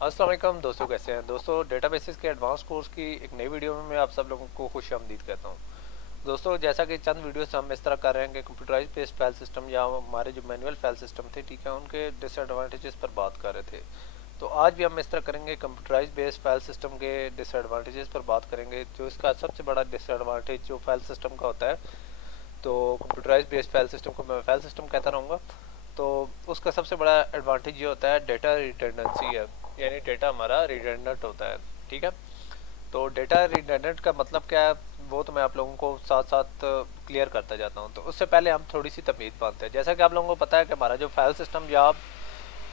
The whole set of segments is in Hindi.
अस्सलाम वालेकुम दोस्तों, कैसे हैं दोस्तों। डेटाबेसेस के एडवांस कोर्स की एक नई वीडियो में मैं आप सब लोगों को खुश आमदीद कहता हूं। दोस्तों, जैसा कि चंद वीडियोस हम इस तरह कर रहे हैं कि कंप्यूटराइज बेस्ड फाइल सिस्टम या हमारे जो मैनुअल फाइल सिस्टम थे, ठीक है, उनके डिसएडवांटेजेस पर बात कर रहे थे। तो आज भी हम इस तरह करेंगे, कंप्यूटराइज बेस्ड फाइल सिस्टम के डिसएडवांटेजेस पर बात करेंगे। जो इसका सबसे बड़ा डिसएडवांटेज जो फाइल सिस्टम का होता है, तो कंप्यूटराइज बेस्ड फाइल सिस्टम को मैं फाइल सिस्टम कहता रहूँगा। तो उसका सबसे बड़ा एडवांटेज ये होता है डेटा रिडंडेंसी है, यानी डेटा हमारा रिडंडेंट होता है। ठीक है, तो डेटा रिडंडेंट का मतलब क्या है वो तो मैं आप लोगों को साथ साथ क्लियर करता जाता हूँ। तो उससे पहले हम थोड़ी सी तमीज़ बांधते हैं। जैसा कि आप लोगों को पता है कि हमारा जो फाइल सिस्टम या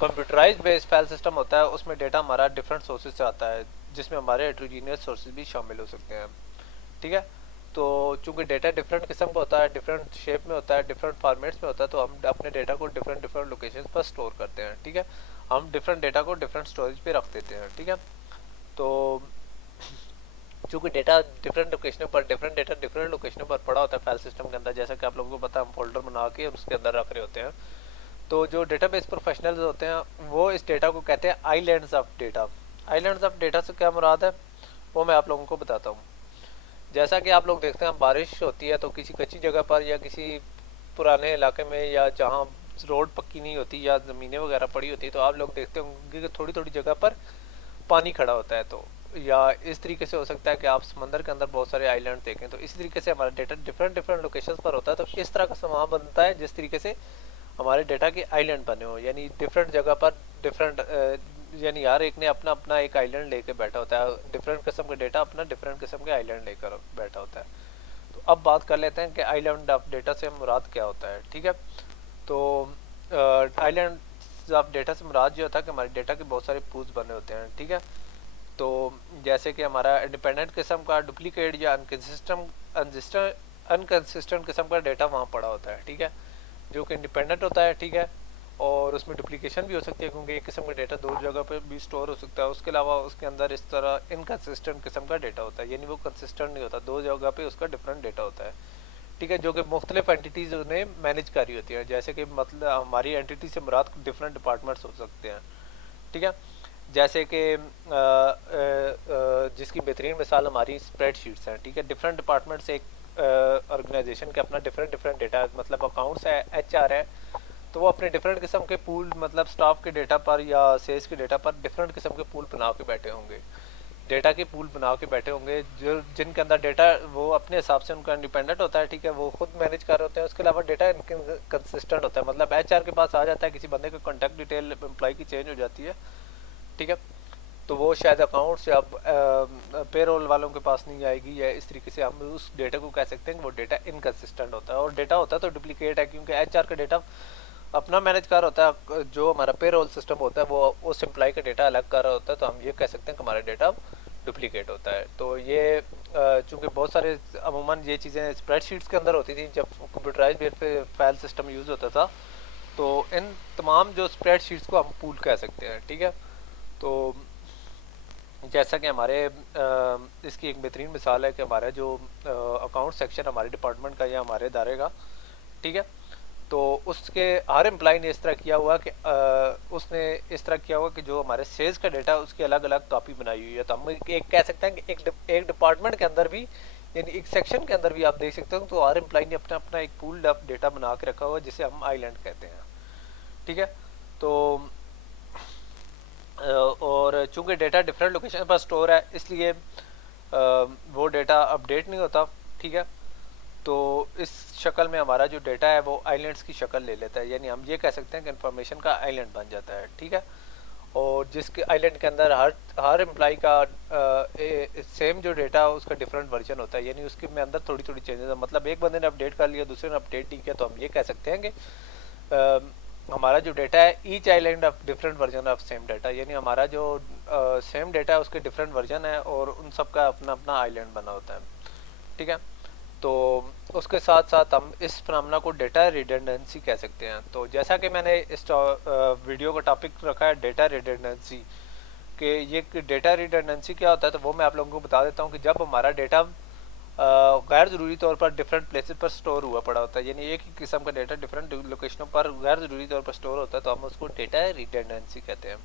कंप्यूटराइज बेस्ड फाइल सिस्टम होता है, उसमें डेटा हमारा डिफरेंट सोर्सेज से आता है, जिसमें हमारे हेट्रोजीनियस सोर्सेज भी शामिल हो सकते हैं। ठीक है, तो चूंकि डेटा डिफरेंट किस्म का होता है, डिफरेंट शेप में होता है, डिफरेंट फॉर्मेट्स में होता है, तो हम अपने डेटा को डिफरेंट डिफरेंट लोकेशन पर स्टोर करते हैं। ठीक है, हम डिफरेंट डेटा को डिफरेंट स्टोरेज पे रख देते हैं। ठीक है, तो चूंकि डेटा डिफरेंट लोकेशनों पर डिफरेंट डेटा डिफरेंट लोकेशनों पर पड़ा होता है फाइल सिस्टम के अंदर, जैसा कि आप लोगों को पता है, हम फोल्डर बना के उसके अंदर रख रहे होते हैं। तो जो डेटाबेस प्रोफेशनल्स होते हैं वो इस डेटा को कहते हैं islands of data. Islands of data से क्या मुराद है वो मैं आप लोगों को बताता हूँ। जैसा कि आप लोग देखते हैं, बारिश होती है तो किसी कच्ची जगह पर या किसी पुराने इलाके में, या जहाँ रोड पक्की नहीं होती या ज़मीनें वगैरह पड़ी होती है, तो आप लोग देखते होंगे कि थोड़ी थोड़ी जगह पर पानी खड़ा होता है। तो या इस तरीके से हो सकता है कि आप समंदर के अंदर बहुत सारे आइलैंड देखें। तो इसी तरीके से हमारा डेटा डिफरेंट डिफरेंट लोकेशंस पर होता है। तो इस तरह का सामान बनता है जिस तरीके से हमारे डेटा के आइलैंड बने हो, यानी डिफरेंट जगह पर डिफरेंट, यानी हर एक ने अपना अपना एक आइलैंड लेकर बैठा होता है। डिफरेंट किस्म का डेटा अपना डिफरेंट किस्म के आइलैंड लेकर बैठा होता है। तो अब बात कर लेते हैं कि आइलैंड ऑफ डेटा से मुराद क्या होता है। ठीक है, तो आइलैंड ऑफ डेटा से मुराद ये होता है कि हमारे डेटा के बहुत सारे पूल्स बने होते हैं। ठीक है, तो जैसे कि हमारा इंडिपेंडेंट किस्म का, डुप्लीकेट या अनकंसिस्टेंट किस्म का डेटा वहाँ पड़ा होता है। ठीक है, जो कि इंडिपेंडेंट होता है। ठीक है, और उसमें डुप्लीकेशन भी हो सकती है, क्योंकि एक किस्म का डेटा दो जगह पर भी स्टोर हो सकता है। उसके अलावा उसके अंदर इस तरह इनकंसिस्टेंट किस्म का डेटा होता है, यानी वो कंसिस्टेंट नहीं होता, दो जगह पे उसका डिफरेंट डेटा होता है। ठीक है, जो कि मुख्तलिफ एंटिटीज़ उन्हें मैनेज कर रही होती हैं। जैसे कि मतलब हमारी एंटिटी से मुराद डिफरेंट डिपार्टमेंट्स हो सकते हैं। ठीक है, जैसे कि जिसकी बेहतरीन मिसाल हमारी स्प्रेडशीट्स हैं। ठीक है, डिफरेंट डिपार्टमेंट्स एक ऑर्गेनाइजेशन के अपना डिफरेंट डिफरेंट डेटा, मतलब अकाउंट्स है, HR है, तो वो अपने डिफरेंट किस्म के पूल, मतलब स्टाफ के डेटा पर या सेल्स के डेटा पर डिफरेंट किस्म के पूल बना के बैठे होंगे, डेटा के पूल बना के बैठे होंगे, जो जिनके अंदर डेटा वो अपने हिसाब से उनका इंडिपेंडेंट होता है। ठीक है, वो खुद मैनेज कर रहे होते हैं। उसके अलावा डेटा कंसिस्टेंट होता है, मतलब HR के पास आ जाता है, किसी बंदे का कॉन्टैक्ट डिटेल एम्प्लॉय की चेंज हो जाती है। ठीक है, तो वो शायद अकाउंट्स या पेरोल वालों के पास नहीं आएगी, या इस तरीके से हम उस डेटा को कह सकते हैं कि वो डेटा इनकन्सिस्टेंट होता है। और डेटा होता है तो डुप्लीकेट है, क्योंकि HR का डेटा अपना मैनेज कर होता है, जो हमारा पेरोल सिस्टम होता है वो उस एम्प्लॉय का डेटा अलग कर रहा होता है। तो हम ये कह सकते हैं कि हमारा डेटा डुप्लीकेट होता है। तो ये चूँकि बहुत सारे अमूमन ये चीज़ें स्प्रेडशीट्स के अंदर होती थी जब कंप्यूटराइज बेस पे फाइल सिस्टम यूज़ होता था, तो इन तमाम जो स्प्रेडशीट्स को हम पूल कह सकते हैं। ठीक है, तो जैसा कि हमारे इसकी एक बेहतरीन मिसाल है कि हमारा जो अकाउंट सेक्शन हमारे डिपार्टमेंट का या हमारे इदारे का, ठीक है, तो उसके हर एम्प्लॉय ने इस तरह किया हुआ कि उसने इस तरह किया हुआ कि जो हमारे सेल्स का डेटा उसकी अलग अलग कॉपी बनाई हुई है। तो हम एक कह सकते हैं कि एक डिपार्टमेंट के अंदर भी, यानी एक सेक्शन के अंदर भी आप देख सकते हो, तो हर एम्प्लॉय ने अपना अपना एक पूल डेटा बना के रखा हुआ है, जिसे हम आइलैंड कहते हैं। ठीक है, तो और चूंकि डेटा डिफरेंट लोकेशन पर स्टोर है, इसलिए वो डेटा अपडेट नहीं होता। ठीक है, तो इस शक्ल में हमारा जो डेटा है वो आइलैंड्स की शक्ल ले लेता है, यानी हम ये कह सकते हैं कि इंफॉर्मेशन का आइलैंड बन जाता है। ठीक है, और जिसके आइलैंड के अंदर हर एम्प्लॉय का सेम जो डेटा है उसका डिफरेंट वर्जन होता है, यानी उसके में अंदर थोड़ी थोड़ी चेंजेस है। मतलब एक बंदे ने अपडेट कर लिया, दूसरे ने अपडेट नहीं किया, तो हम ये कह सकते हैं कि हमारा जो डेटा है each island of different version of same data, यानी हमारा जो सेम डेटा है उसके डिफरेंट वर्जन है और उन सब का अपना अपना आइलैंड बना होता है। ठीक है, तो उसके साथ साथ हम इस फिनोमेना को डेटा रिडंडेंसी कह सकते हैं। तो जैसा कि मैंने इस वीडियो का टॉपिक रखा है डेटा रिडंडेंसी, कि ये डेटा रिडंडेंसी क्या होता है, तो वो मैं आप लोगों को बता देता हूँ कि जब हमारा डेटा गैर ज़रूरी तौर पर डिफरेंट प्लेसेस पर स्टोर हुआ पड़ा होता है, यानी एक ही किस्म का डेटा डिफरेंट लोकेशनों पर गैर ज़रूरी तौर पर स्टोर होता है, तो हम उसको डेटा रिडंडेंसी कहते हैं।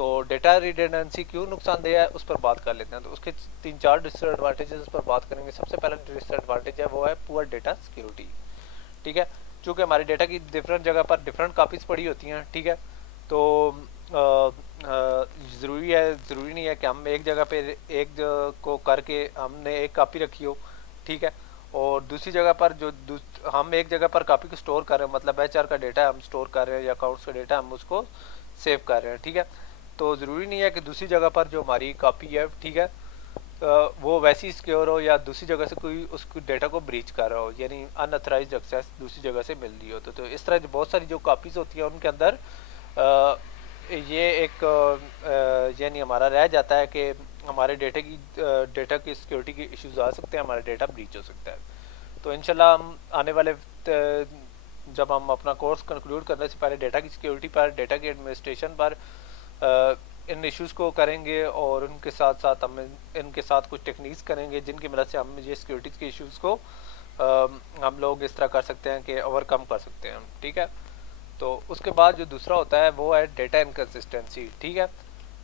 तो डेटा रिडंडेंसी क्यों नुकसानदेह है उस पर बात कर लेते हैं। तो उसके 3-4 डिसएडवांटेजेस पर बात करेंगे। सबसे पहला डिसएडवांटेज है वो है पुअर डेटा सिक्योरिटी। ठीक है, चूँकि हमारे डेटा की डिफरेंट जगह पर डिफरेंट कापीज़ पड़ी होती हैं। ठीक है, तो ज़रूरी नहीं है कि हम एक जगह पे को करके हमने एक कापी रखी हो। ठीक है, और दूसरी जगह पर हम एक जगह पर कापी को स्टोर कर रहे हैं, मतलब एचआर का डेटा हम स्टोर कर रहे हैं या अकाउंट्स का डेटा हम उसको सेव कर रहे हैं। ठीक है, तो ज़रूरी नहीं है कि दूसरी जगह पर जो हमारी कापी है, ठीक है, वो वैसी सिक्योर हो या दूसरी जगह से कोई उस डेटा को ब्रीच कर रहा हो, यानी अनऑथराइज्ड एक्सेस दूसरी जगह से मिल रही हो। तो इस तरह बहुत सारी जो कापीज़ होती हैं उनके अंदर ये एक यानी हमारा रह जाता है कि हमारे डेटा की सिक्योरिटी के इश्यूज आ सकते हैं, हमारा डेटा ब्रीच हो सकता है। तो इंशाल्लाह हम आने वाले जब हम अपना कोर्स कंक्लूड करने से पहले डेटा की सिक्योरिटी पर, डेटा की एडमिनिस्ट्रेशन पर इन इश्यूज़ को करेंगे और उनके साथ साथ हम इनके साथ कुछ टेक्निक्स करेंगे जिनकी मदद से हम ये सिक्योरिटी के इश्यूज़ को हम लोग इस तरह कर सकते हैं कि ओवरकम कर सकते हैं। ठीक है, तो उसके बाद जो दूसरा होता है वो है डेटा इनकन्सिस्टेंसी। ठीक है,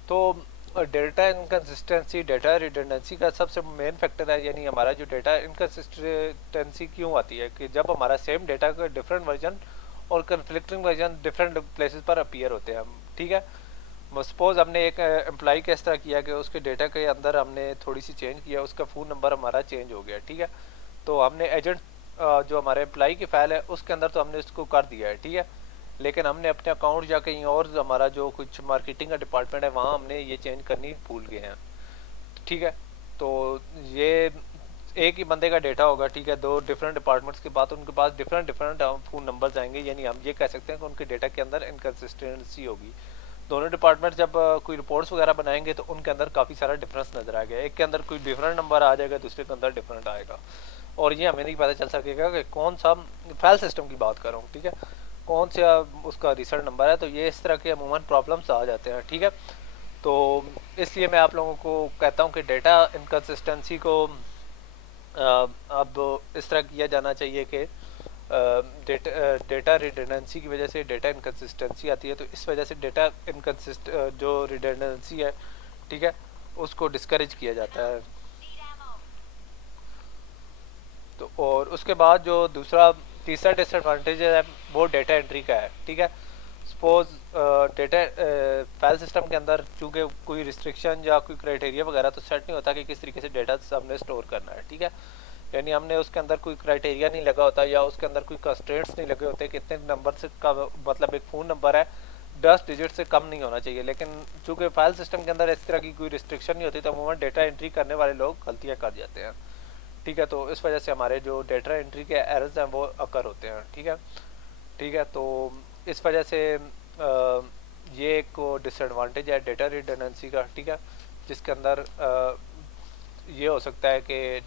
तो डेटा इनकन्सिस्टेंसी, डेटा रिडंडेंसी का सबसे मेन फैक्टर है, यानी हमारा जो डेटा इनकन्सिस्टेंसी क्यों आती है कि जब हमारा सेम डेटा का डिफरेंट वर्जन और कन्फ्लिक्टिंग वर्जन डिफरेंट प्लेसेस पर अपीयर होते हैं। ठीक है, सपोज हमने एक एम्प्लॉई का इस तरह किया कि उसके डेटा के अंदर हमने थोड़ी सी चेंज किया, उसका फ़ोन नंबर हमारा चेंज हो गया। ठीक है, तो हमने एजेंट जो हमारे एम्प्लॉई की फ़ाइल है उसके अंदर तो हमने उसको कर दिया है। ठीक है, लेकिन हमने अपने अकाउंट या कहीं और हमारा जो कुछ मार्केटिंग का डिपार्टमेंट है वहाँ हमने ये चेंज करनी भूल गए हैं। ठीक है, तो ये एक ही बंदे का डेटा होगा। ठीक है, दो डिफरेंट डिपार्टमेंट्स के बाद उनके पास डिफरेंट फ़ोन नंबर्स आएंगे, यानी हम ये कह सकते हैं कि उनके डेटा के अंदर इनकन्सिस्टेंसी होगी। दोनों डिपार्टमेंट जब कोई रिपोर्ट्स वगैरह बनाएंगे तो उनके अंदर काफ़ी सारा डिफरेंस नज़र आएगा। एक के अंदर कोई डिफरेंट नंबर आ जाएगा, दूसरे के अंदर डिफरेंट आएगा, और ये हमें नहीं पता चल सकेगा कि कौन सा, फाइल सिस्टम की बात कर रहा हूँ। ठीक है, कौन सा उसका रिसेंट नंबर है। तो ये इस तरह के अमूमन प्रॉब्लम्स आ जाते हैं। ठीक है, तो इसलिए मैं आप लोगों को कहता हूँ कि डेटा इनकन्सिस्टेंसी को अब इस तरह किया जाना चाहिए कि डेटा रिडंडेंसी की वजह से डेटा इनकन्सिस्टेंसी आती है, तो इस वजह से डेटा जो रिडंडेंसी है, ठीक है, उसको डिस्करेज किया जाता है। तो और उसके बाद जो तीसरा डिसएडवांटेज है वो डेटा एंट्री का है। ठीक है, सपोज डेटा फाइल सिस्टम के अंदर चूँकि कोई रिस्ट्रिक्शन या कोई क्राइटेरिया वगैरह तो सेट नहीं होता कि किस तरीके से डेटा हमने स्टोर करना है। ठीक है, यानी हमने उसके अंदर कोई क्राइटेरिया नहीं लगा होता या उसके अंदर कोई कंस्ट्रेंट्स नहीं लगे होते कि इतने नंबर से का मतलब एक फ़ोन नंबर है 10 डिजिट से कम नहीं होना चाहिए। लेकिन चूँकि फाइल सिस्टम के अंदर इस तरह की कोई रिस्ट्रिक्शन नहीं होती तो अमूमन डेटा एंट्री करने वाले लोग गलतियाँ कर जाते हैं। ठीक है, तो इस वजह से हमारे जो डेटा एंट्री के एरर्स हैं वो अकर होते हैं। ठीक है, तो इस वजह से ये एक डिसएडवांटेज है डेटा रिडंडेंसी का। ठीक है, जिसके अंदर ये हो सकता है कि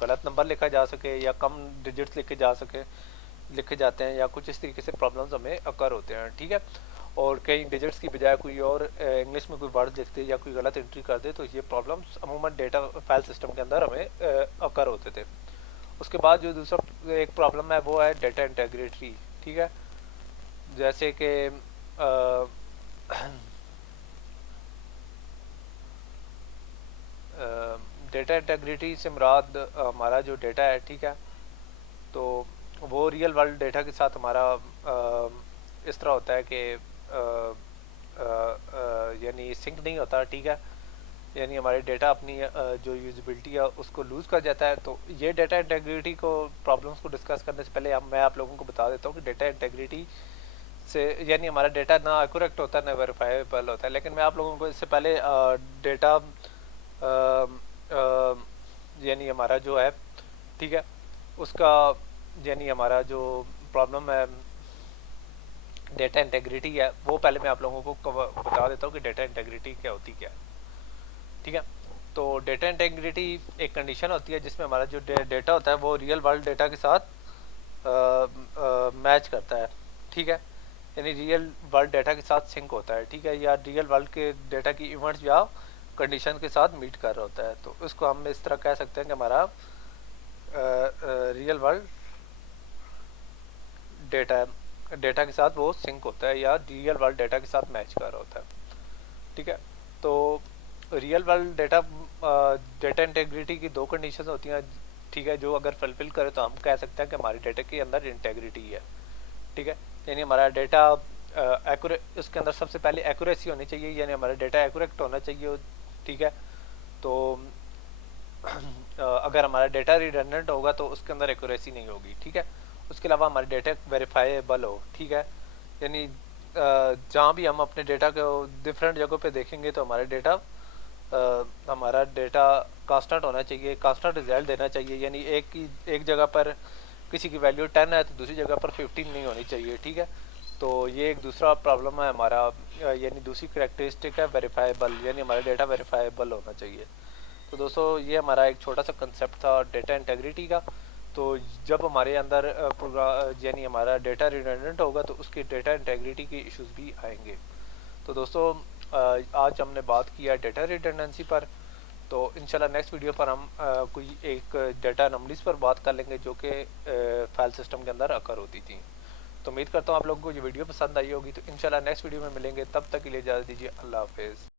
गलत नंबर लिखा जा सके या कम डिजिट्स लिखे जाते हैं या कुछ इस तरीके से प्रॉब्लम्स हमें अकर होते हैं। ठीक है, और कई डिजिट्स की बजाय कोई और इंग्लिश में कोई वर्ड लिखते या कोई गलत एंट्री कर दे तो ये प्रॉब्लम्स अमूमन डेटा फाइल सिस्टम के अंदर हमें अकर होते थे। उसके बाद जो दूसरा एक प्रॉब्लम है वो है डेटा इंटेग्रिटी। ठीक है, जैसे कि डेटा इंटेग्रिटी से मुराद हमारा जो डेटा है, ठीक है, तो वो रियल वर्ल्ड डेटा के साथ हमारा इस तरह होता है कि यानी सिंक नहीं होता। ठीक है, यानी हमारे डेटा अपनी जो यूजिबिलिटी है उसको लूज़ कर जाता है। तो ये डेटा इंटेग्रिटी को प्रॉब्लम्स को डिस्कस करने से पहले मैं आप लोगों को बता देता हूँ कि डेटा इंटेग्रिटी से यानी हमारा डेटा ना एक्यूरेट होता है ना वेरीफाइबल होता है। लेकिन मैं आप लोगों को इससे पहले डेटा यानी हमारा जो है, ठीक है, उसका यानी हमारा जो प्रॉब्लम है डेटा इंटेग्रिटी है वो पहले मैं आप लोगों को बता देता हूँ कि डेटा इंटेग्रिटी क्या होती क्या है। ठीक है, तो डेटा इंटेग्रिटी एक कंडीशन होती है जिसमें हमारा जो डेटा होता है वो रियल वर्ल्ड डेटा के साथ मैच करता है। ठीक है, यानी रियल वर्ल्ड डेटा के साथ सिंक होता है। ठीक है, या रियल वर्ल्ड के डेटा की इवेंट्स या कंडीशन के साथ मीट कर रहा होता है। तो इसको हम इस तरह कह सकते हैं कि हमारा रियल वर्ल्ड डेटा के साथ वो सिंक होता है या रियल वर्ल्ड डेटा के साथ मैच कर रहा होता है। ठीक है। तो real world data data integrity की दो कंडीशन होती हैं, ठीक है, जो अगर फुलफिल करे तो हम कह सकते हैं कि हमारे डेटा के अंदर इंटेग्रिटी है, ठीक है। यानी हमारा डेटा एक्यूरेट, उसके अंदर सबसे पहले एक्यूरेसी होनी चाहिए, यानी हमारा डेटा एक्यूरेट होना चाहिए, ठीक है। तो अगर हमारा डेटा रिडंडेंट होगा तो उसके अंदर एक्यूरेसी नहीं होगी, ठीक है। उसके अलावा हमारा डेटा वेरीफाइबल हो, ठीक है। यानी जहाँ भी हम अपने डेटा को डिफरेंट जगहों पे देखेंगे तो हमारा डेटा कांस्टेंट होना चाहिए, कांस्टेंट रिजल्ट देना चाहिए। यानी एक जगह पर किसी की वैल्यू 10 है तो दूसरी जगह पर 15 नहीं होनी चाहिए, ठीक है। तो ये एक दूसरा प्रॉब्लम है हमारा, यानी दूसरी करेक्टरिस्टिक है वेरीफाइबल, यानी हमारा डेटा वेरीफाइबल होना चाहिए। तो दोस्तों ये हमारा एक छोटा सा कंसेप्ट था डेटा इंटेग्रिटी का। तो जब हमारे अंदर प्रोग्राम यानी हमारा डेटा रिडंडेंट होगा तो उसकी डेटा इंटेग्रिटी के इश्यूज भी आएंगे। तो दोस्तों आज हमने बात किया डेटा रिडंडेंसी पर। तो इंशाल्लाह नेक्स्ट वीडियो पर हम कोई एक डेटा अनोमलीज पर बात कर लेंगे जो कि फाइल सिस्टम के अंदर अकर होती थी। तो उम्मीद करता हूँ आप लोगों को ये वीडियो पसंद आई होगी। तो इंशाल्लाह नेक्स्ट वीडियो में मिलेंगे, तब तक के लिए इजाज़त दीजिए, अल्लाह हाफिज़।